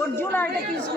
অর্জুন আর এটা কৃষ্ণ।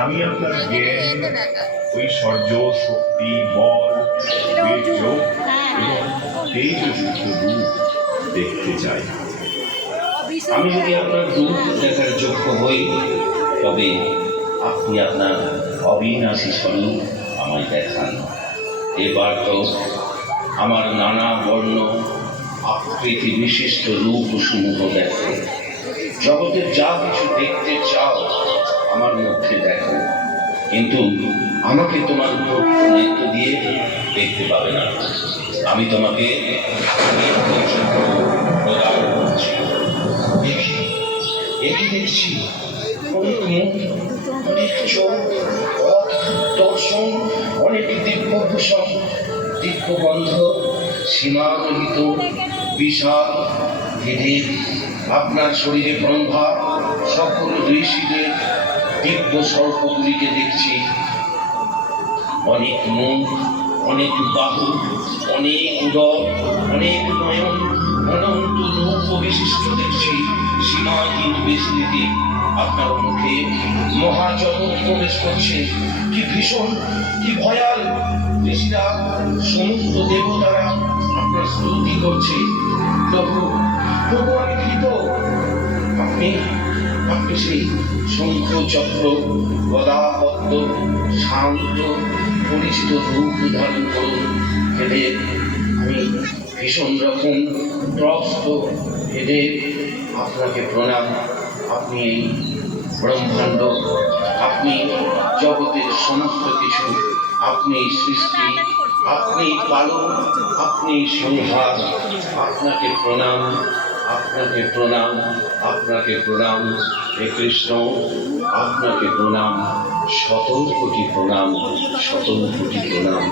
আমি আপনার জ্ঞান ঐশ্বর্য শক্তি বল বীর্য এবং তেজযুক্ত রূপ দেখতে চাই। আমি যদি আপনার রূপ দেখার যোগ্য হই তবে আপনি আপনার অবিনাশী স্বরূপ আমায় দেখান। এবার তো আমার নানা বর্ণ আকৃতি বিশিষ্ট রূপ সমূহ দেখো। জগতের যা কিছু দেখতে চাও, আমার মধ্যে দেখো। কিন্তু আমাকে তোমার নেত্র দিয়ে দেখতে পাবে না। আমি তোমাকে দেখছি। অনেক মুখ, অনেক দর্শন, অনেক দিব্যভূষণ দিব্যবন্ধ সীমাদলিত হৃদয় আপনার শরীরে ব্রহ্মা সকল ঋষিদের দিব্য সর্পগুলিকে দেখছি। অনেক মুখ অনেক বাহু, অনেক উদর, অনেক নয়ন, অনন্ত বিশিষ্ট দেখছি। সীমাহীন বিস্তৃতি। আপনার মুখে মহাজগৎ প্রবেশ করছে। কি ভীষণ, কি ভয়াল। ঋষিরা সমস্ত দেবতারা স্তুতি করছে। প্রভু প্রভু আমি ভীত আপনি আপনি সেই শঙ্খ চক্র গদা পদ্ম শান্ত পরিচিত রূপ ধারণ করুন। এতে আমি ভীষণ রকম ত্রস্ত এতে আপনাকে প্রণাম। আপনি এই ব্রহ্মাণ্ড, আপনি জগতের সমস্ত কিছু, আপনি সৃষ্টি আপনি পালন, আপনি সংহার, আপনাকে প্রণাম আপনাকে প্রণাম আপনাকে প্রণাম, হে কৃষ্ণ, আপনাকে প্রণাম শত কোটি প্রণাম শত কোটি প্রণাম।